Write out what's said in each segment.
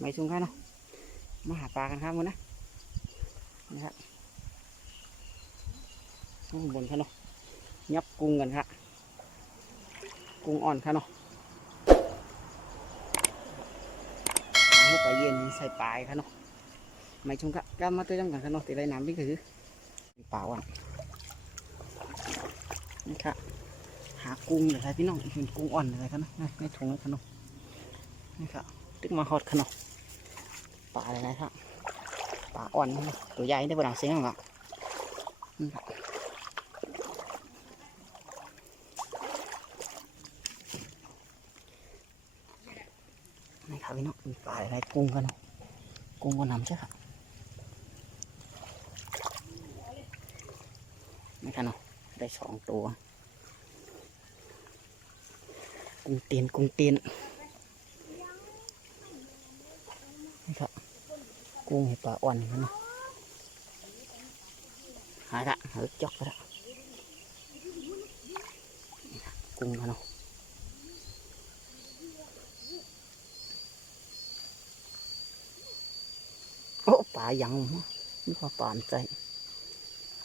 ไม่ชุ่มครับเนาะมาหาปลากันครับมึงนะนี่ครับข้างบนครับเนาะยับกุ้งกันครับกุ้งอ่อนครับเนาะหาปลาเย็นใส่ปลายครับเนาะไม่ชุ่มครับกล้ามาตัวจังกันครับเนาะตีไรน้ำนี่คือปลาอ่อนนี่ครับหากุ้งเลยครับพี่น้องเห็นกุ้งอ่อนเลยครับเนาะในถุงเลยครับเนาะนี่ครับตึกมาหอดครับเนาะปลาอะไรครับปลาอ่อนตัวใหญ่ได้บดังเสียงหรอนี่ครับนี่ครับพี่น้องมีปลาอะไรกุ้งกันเนาะกุ้งก็นำใช่ครับนี่ครับเนาะได้2 ตัวกุ้งเตียนนี่ครับกุ้งให้ปลาอ่อนกันเนาะหาละหาจอกละกุ้งกันเนาะโอ้ปลายังนี่พอปลาใจ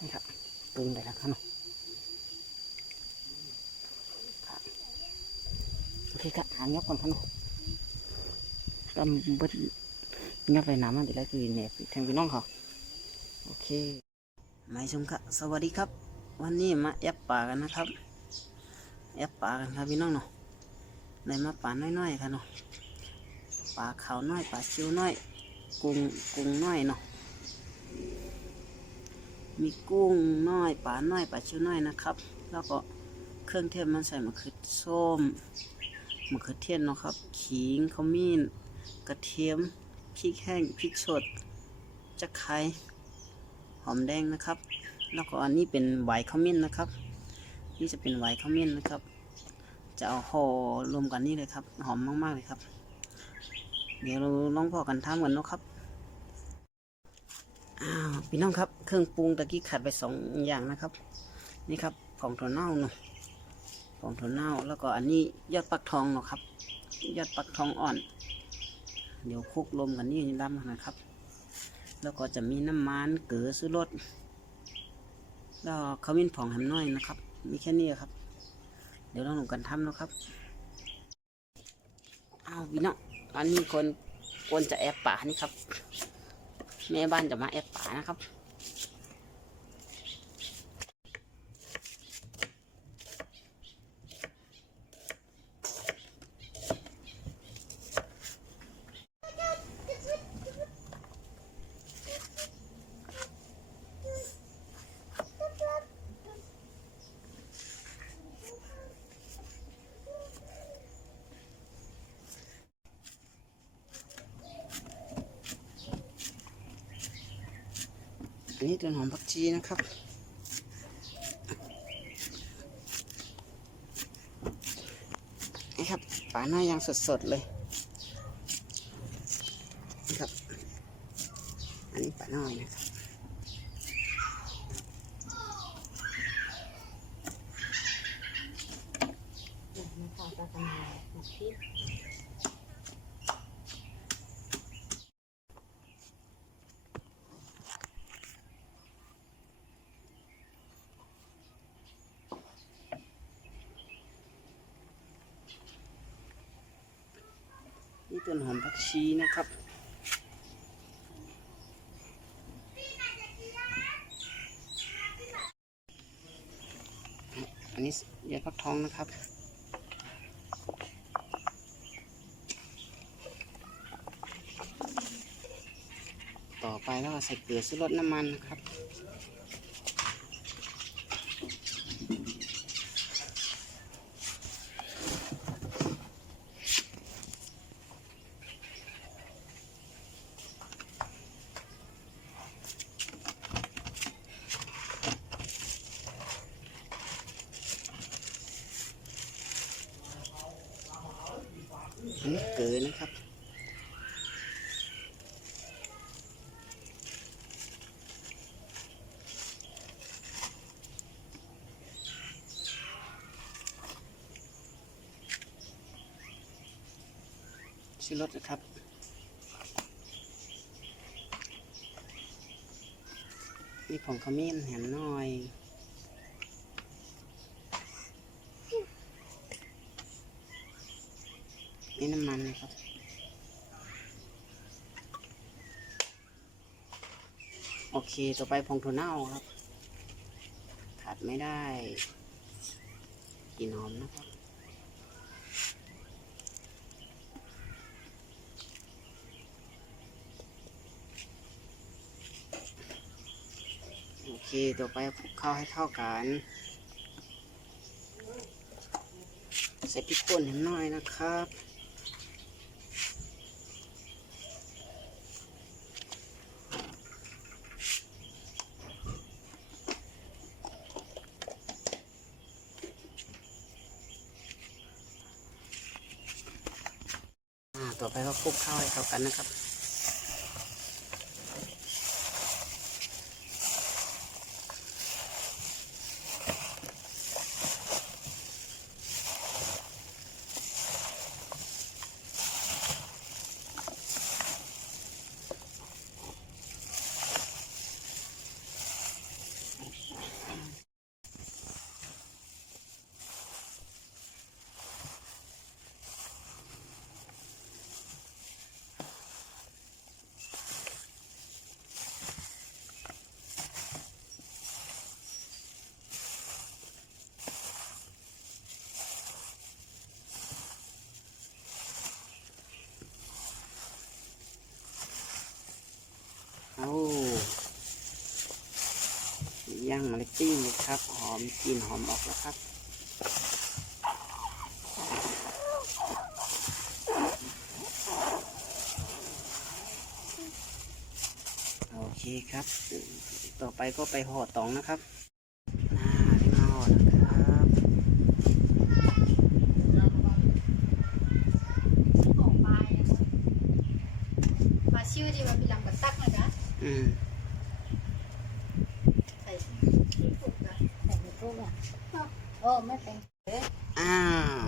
นี่ครับกุ้งได้แล้วครับเนาะโอเคครับหางยกก่อนครับเนาะกำเบิดงับไปน้ำมันจะได้คือเนี่ยแทงพี่น้องเขาโอเคไม่ชมครับสวัสดีครับวันนี้มาแอบป่ากันนะครับแอบป่ากันครับพี่น้องเนาะได้มาป่าน้อยๆครับเนาะป่าขาวน้อยป่าชิวน้อยกุ้งน้อยเนาะมีกุ้งน้อยป่าน้อยป่าชิวน้อยนะครับแล้วก็เครื่องเทศมันใส่มะเขือส้มมะเขือเทศเนาะครับขิงขมิ้นกระเทียมพริกแห้งพริกสดตะไคร้หอมแดงนะครับแล้วก็อันนี้เป็นไหวขมิ้นนะครับนี่จะเป็นไหวขมิ้นนะครับจะเอาห่อรวมกันนี่เลยครับหอมมากๆเลยครับเดี๋ยวเราลองพอกันทำกันนะครับพี่น้องครับเครื่องปรุงตะกี้ขาดไป2 อย่างนะครับนี่ครับผงถั่วเน่าเนาะผงถั่วเน่าแล้วก็อันนี้ยอดฟักทองเนาะครับยอดฟักทองอ่อนเดี๋ยวคลุกรวมกันนี่ดำนะครับแล้วก็จะมีน้ำมันเกลือชูรสแล้วขมิ้นผงแฮมน้อยนะครับมีแค่นี้ครับเดี๋ยวเราลงกันทำนะครับพี่น้องอันนี้คนจะแอบป่านี่ครับแม่บ้านจะมาแอบป่านะครับอันนี้ต้นหอมผักชีนะครับนี่ครับป่าหน้ายังสดๆเลยนี่ครับอันนี้ป่าน้อยนะครับนี่ต้นหอมผักชีนะครับอันนี้ยอดฟักทองนะครับต่อไปแล้วก็ใส่เกลือชูรสน้ำมันนะครับอันนี้เกลือนะครับชูรสนะครับ มีผงขมิ้นแหมหน่อยนี่น้ำมันนะครับโอเคต่อไปผงถั่วเน่าครับขาดไม่ได้กลิ่นหอมนะครับโอเคต่อไปคลุกเข้าให้เข้ากันใส่พริกป่นหน่อยนะครับต่อไปก็คลุกเข้าให้เข้ากันนะครับเอาย่างเมล็ดติ้งเลยครับหอมกลิ่นหอมออกแล้วครับโอเคครับต่อไปก็ไปห่อตองนะครับที่มาห่อนะครับปลาชิวที่มันเป็นลำกระตักนะจ๊ะใส่ที่ถูกนะใส่ในตู้อ่ะโอ้ไม่เป็น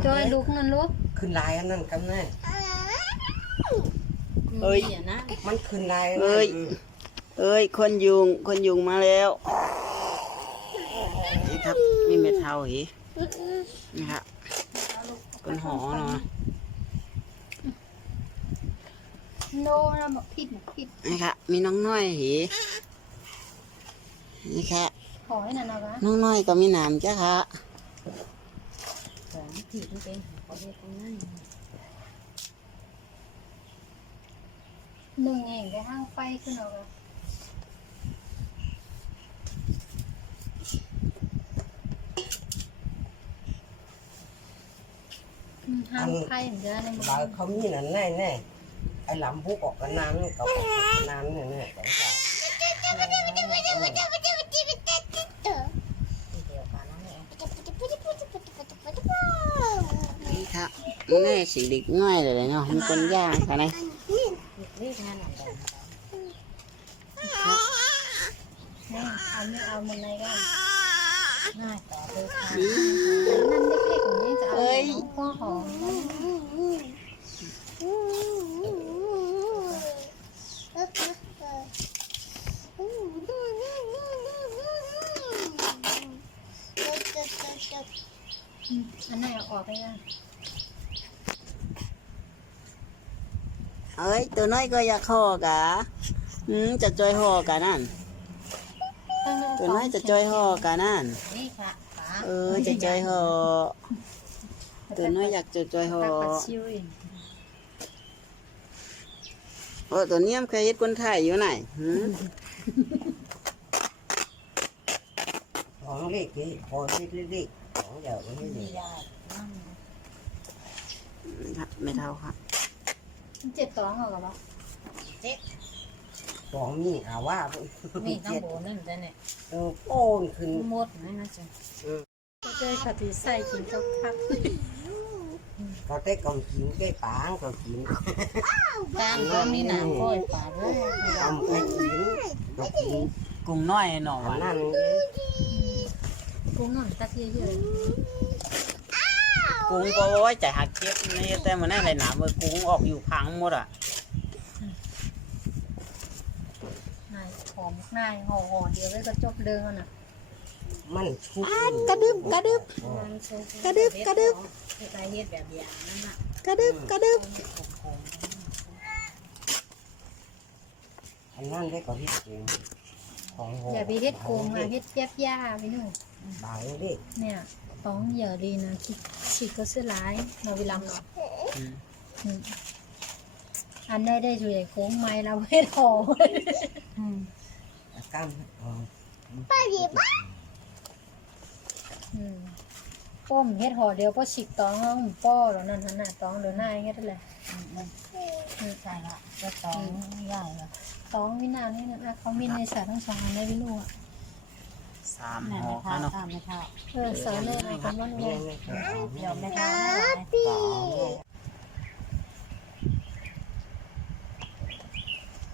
จอยลูกนั่นลูก ขึ้นลายอันนั้นกันแน่ เอ้ย นะ มันขึ้นลาย เอ้ยคนยุงมาแล้วนี่ครับมีเม็ดเทาหีนี่ครับเป็นหอเนาะ โนนะหมกผิดนี่ครับมีน้องน้อยหีนี่ครับ ขอให้นั่นเอาวะ น้องน้อยก็มีหนามจ้ะค่ะ ของผิดมันเป็นขอเรียกง่ายหนึ่งเองได้ห้างไฟขึ้นเอาวะห้างไฟเหมือนเดิมในบ้า บาน เขามีนั่นแน่แน่ไอ้ลำพุกออกกันน้ำกับน้ำเนี่ยเนี่ยแต่ว่านี่ครับนี่สีดิกง่ายเลยเนาะมันคนย่างค่ะนะ นี่งานอะไรนี่เอามันไหนกันง่ายต่อเลยค่ะนั่นเล็กๆนี่จะเอาข้อหอมอันไหนเอาออกไปยัง เอ้ยตัวน้อยก็อยากห่อกะจะจอยห่อกะนั่นตัวน้อยจะจอยห่อกะนั่น นี่ค่ะ จะจอยห่อตัวน้อยอยากจะจอยห่อตัวนี้มันเคยเฮ็ดคนไทยอยู่ไหน ของเล็กนี่พอเล็กของใหญ่ก็ไม่ดี ไม่เท่าครับ เจ็ดตัวเหรอวะเจ็ด ของนี่อาว่า นี่ข้างบนนั่นจะเนี่ย โป้นขึ้น หมดไหมนะจ๊ะเจอขัดตีใส่กินข้าวทัก เขาได้กำกินแก่ปางก็กิน กางก็มีหนามโอยป่าด้วย กำไปกินก็กิน กุ้งน้อยหน่อ อันนั้น กุ้งหน่อยตักเยอะ กุ้งก็ไว้ใจหักเก็บนี่แต่มันนั่นเลยหนามกุ้งออกอยู่พังหมดอ่ะ ๆนาย หอมง่ายห่อเดียวเลยก็จบเรื่องน่ะ มันชุบ กระดึบกระดึบ มันโซ กระดึบกระดึบ คือไปเฮ็ดแบบอย่างนั้นน่ะ กระดึบกระดึบ อันนั้นได้ก็เฮ็ดเองของโห อย่าไปเฮ็ดโกงอ่ะเฮ็ดแยบย่าไปหนู บางเด็ก เนี่ยต้องอย่าดีนะคิดก็ซื้อหลายเราเวลาเนาะอันได้อยู่ในโค้งไม้เราเฮ็ดหอม กล้าม ป้มเฮ็ดห่อเดียวป้อฉีกตองเอาป้อหรอนั่นน่ะตองเดี๋ยวหน้าเฮ็ดอะไรใช่ละก็ตองใหญ่ละตองวินานี่นะเขามีในสายทั้งสองอันได้ไม่รู้อ่ะ 3 ห่อค่ะเนาะ สอนเลยนะคนว่า เนี่ เนี่ย เดี๋ยวไม่ ได้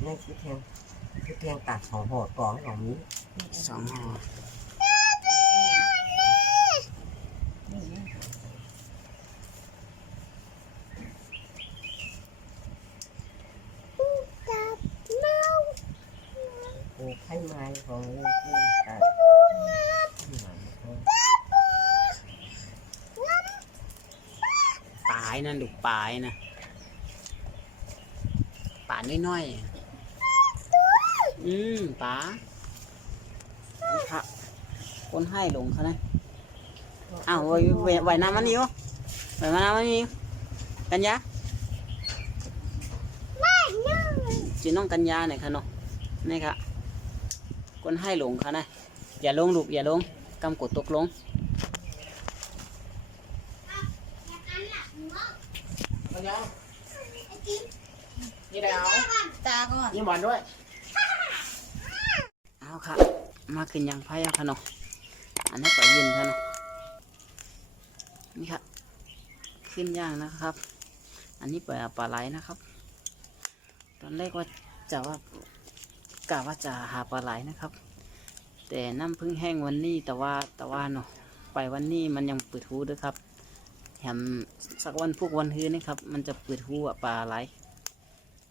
นี่คือเพียงตัดของห่อตองของนี้ 2 ห่อ โอ้ไข่ไม้ของนี่ตัด ปลายนั่นลูกปลายนะปลาน้อยๆปลาค่ะคนให้ลงเขานะอ้าวไว้น้ำมันอยู่ไว้น้ำมันอยู่กันยาจีน้องกันยาเนี่ยค่ะเนาะนี่ค่ะคนให้ลงเขานะอย่าลงลูกอย่าลงกำกดตกลงนี่ได้เอา ตาก่อน ยิ้มหวานด้วยเอาค่ะมาขึ้นยังไพ่เอาค่ะเนาะอันนี้ปลาเย็นค่ะเนาะนี่ค่ะขึ้นย่างนะครับ อันนี้ปลาไหลนะครับ ตอนแรกว่าจะว่ากะว่าจะหาปลาไหลนะครับ แต่น้ำพึ่งแห้งวันนี้แต่ว่าเนาะไปวันนี้มันยังเปิดหูด้วยครับแถมสักวันพวกวันฮื้อนี่ครับมันจะเปิดหูปลาไหล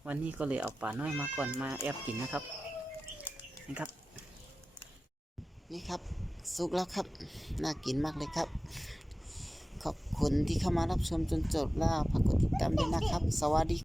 วันนี้ก็เลยเอาปลาน้อยมาก่อนมาแอบกินนะครับนี่ครับนี่ครับสุกแล้วครับน่ากินมากเลยครับขอบคุณที่เข้ามารับชมจนจบแล้วฝากกดติดตามด้วยนะครับสวัสดี